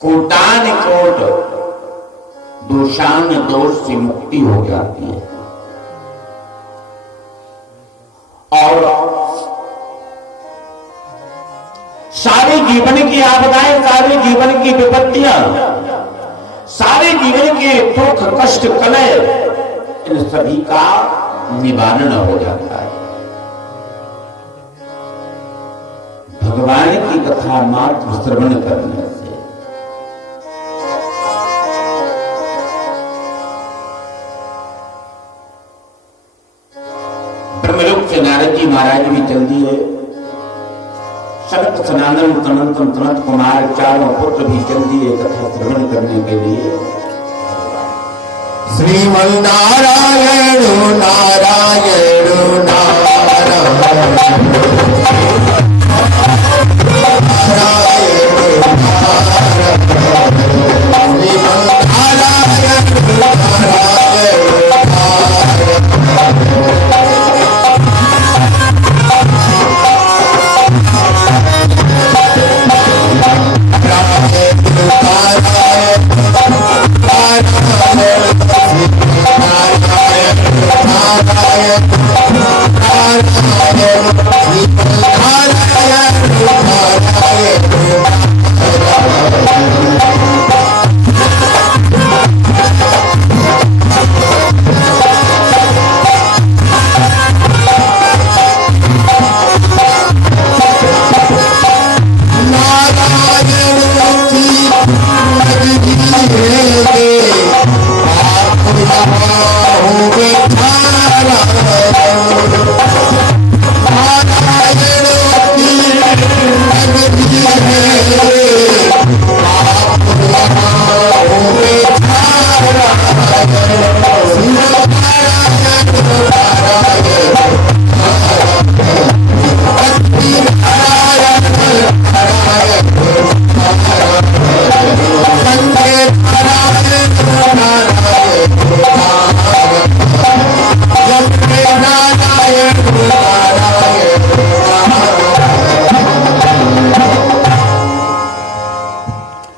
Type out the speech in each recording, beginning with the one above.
कोटान coat दोषान दोष से मुक्ति हो जाती है। और सारे जीवन की आपदाएं, सारे जीवन की विपत्तियां, सारे जीवन के दुख कष्ट कलह, इन सभी का निवारण हो जाता है। भगवान की कथा मात्र श्रवण करने से। ब्रह्मलोक से नारद जी महाराज भी चल दिए। सनत सनातन तनंतन तनत कुमार चारों पुत्र भी चल दिए कथा श्रवण करने के लिए। श्रीमन नारायण नारायण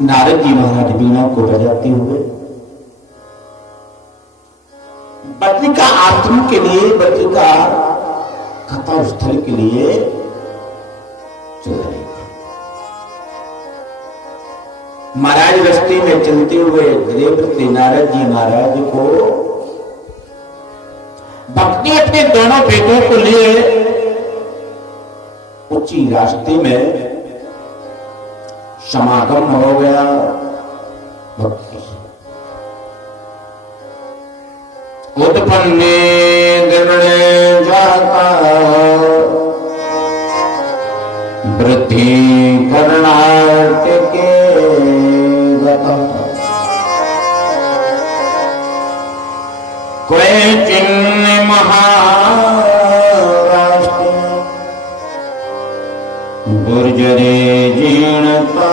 नारद जी महाराज बीना को बजाते हुए बद्रिका आश्रम के लिए, बद्रिका कथा स्थल के लिए चल रहे थे। महाराज रास्ते में चलते हुए देवव्रत नारद जी महाराज को भक्ति अपने दोनों बेटों को लिए ऊंची रास्ते में समागम हो गया। उत्पन्ने दिवणे जाता वृद्धि कर्णाट के गता कोई चिन्ह महाराष्ट्र गुर्जरे जीर्णता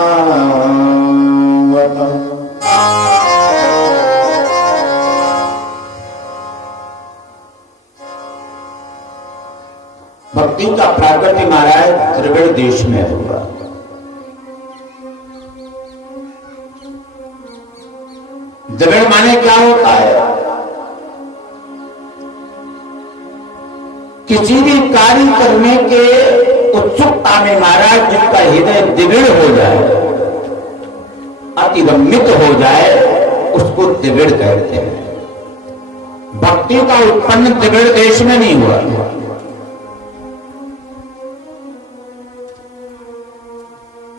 भक्ति का प्रागट्य महाराज द्रविड़ देश में हुआ। द्रविड़ माने क्या होता है? किसी भी कार्य करने के उत्सुकता में महाराज जिसका हृदय द्रविड़ हो जाए, अतिवमित हो जाए, उसको द्रविड़ कहते हैं। भक्ति का उत्पन्न द्रविड़ देश में नहीं हुआ।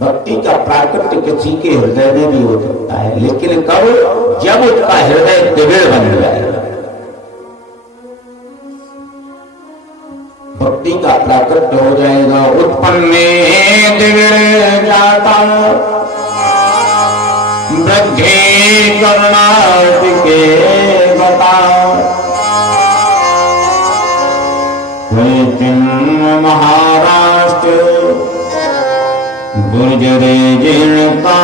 भक्ति का प्राकट्य किसी के हृदय में भी हो सकता है, लेकिन कब? जब उसका हृदय द्रविड़ बन जाए। भक्ति का प्राकट्य हो जाएगा। उत्पन्ने द्रविड़ जाता वृद्धि कर्णाट के बता महाराष्ट्र गुर्जरे जीर्णता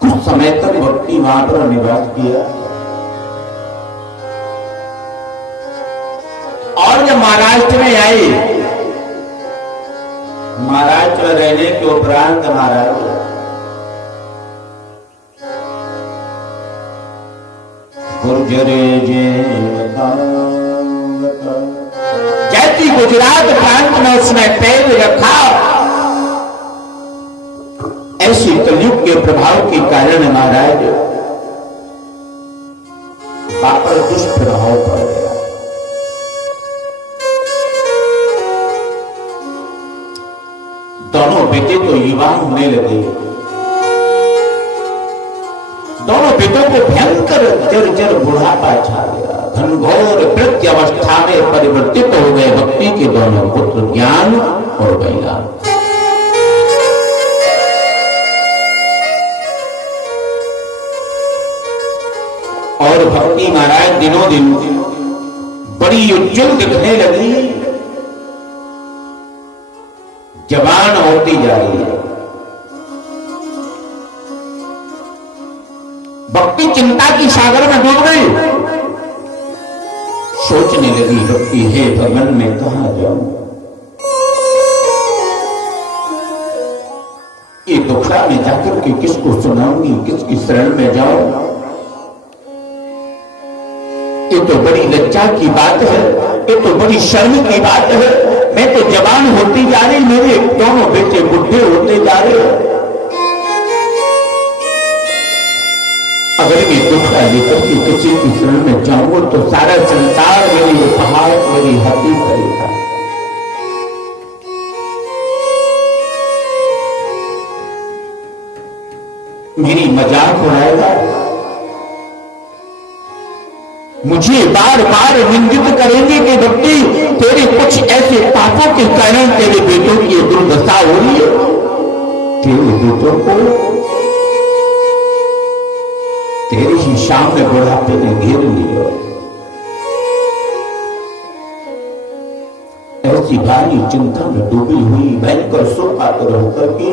कुछ समय तक भक्ति वहां पर निवास किया। और जब महाराष्ट्र में आई, महाराष्ट्र में रहने के उपरांत महाराज गुर्जरे जैसी गुजरात प्रांत में उसने पैर रखा, ऐसी कलयुग के प्रभाव के कारण महाराज पर दुष्प्रभाव पड़ गया। दोनों बेटे तो युवा होने लगे, दोनों बेटों को भयंकर जर्जर बुढ़ापा छा गया, घनघोर वृद्ध अवस्था में परिवर्तित हो गए भक्ति के दोनों पुत्र ज्ञान और वैराग्य। और भक्ति महाराज दिनों दिन बड़ी उज्जवल दिखने लगी, जवान होती जा रही है। भक्ति चिंता की सागर में डूब गई, सोचने लगी भक्ति, हे भगवान मैं कहां जाऊं, ये दुखड़ा में जाकर के किसको सुनाऊंगी, किसकी शरण में जाऊं। ये तो बड़ी लज्जा की बात है, ये तो बड़ी शर्म की बात है। मैं तो जवान होती जा रही, मेरे दोनों बेटे बुढ़े होते जा रहे। अगर मैं दुखड़ा लेकर के किसी की शरण में जाऊंगा तो सारा संसार मेरी उपहार, मेरी हत्या करेगा। मेरी मजाक उड़ाएगा, मुझे बार बार निंदित करेंगे कि भक्ति तेरे कुछ ऐसे पापों के कारण तेरे बेटों की दुर्दशा हो रही है, तेरे बेटों को तेरे ही सामने बुढ़ापे ने घेर लिया। ऐसी भारी चिंता में डूबी हुई भयंकर शोकातुर होकर के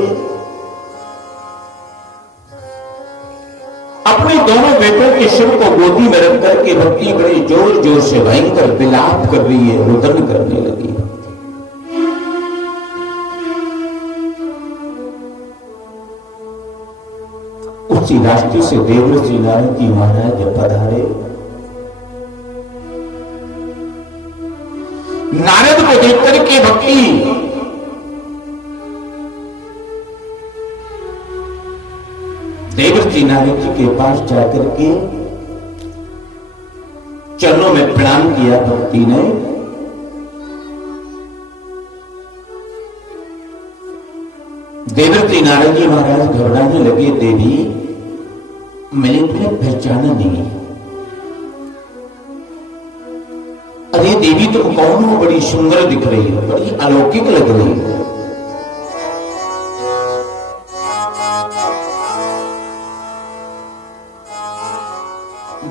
अपने दोनों बेटों के शिव को गोदी में रख करके भक्ति बड़े जोर जोर से भयंकर विलाप कर रही है, रुदन करने लगी। उसी रास्ते से देवर्षि नारद जी महाराज पधारे। नारद को देख करके भक्ति देवर्षि नारद जी के पास जाकर के चरणों में प्रणाम किया भक्ति ने। देवर्षि नारद जी महाराज घबराने लगे, देवी मैंने तुम्हें पहचाना नहीं। अरे देवी तुम कौन हो, बड़ी सुंदर दिख रही हो, बड़ी अलौकिक लग रही हो।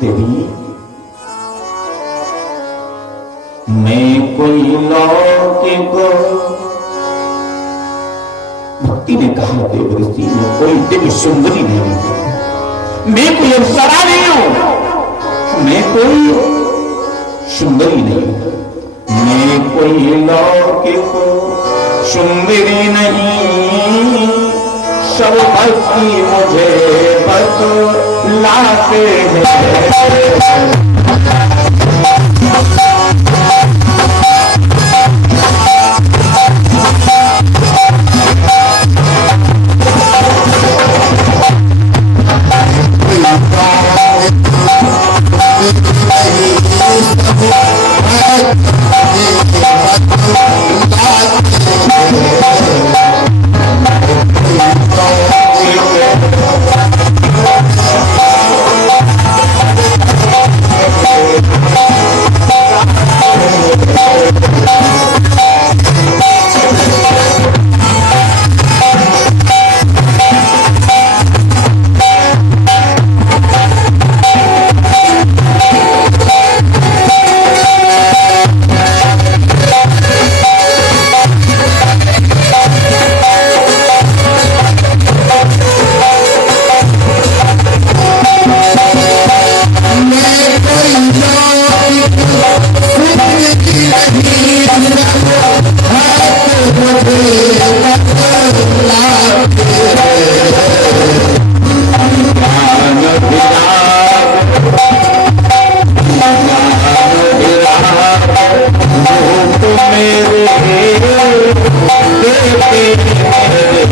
देवी मैं कोई लौकिक, भक्ति ने कहा देवर्षि मैं कोई दिव्य सुंदरी नहीं हूं, मैं कोई अप्सरा नहीं हूं, मैं कोई सुंदरी नहीं हूं, मैं कोई लौकिक सुंदरी नहीं, सब भक्ति मुझे बतलाते हैं। के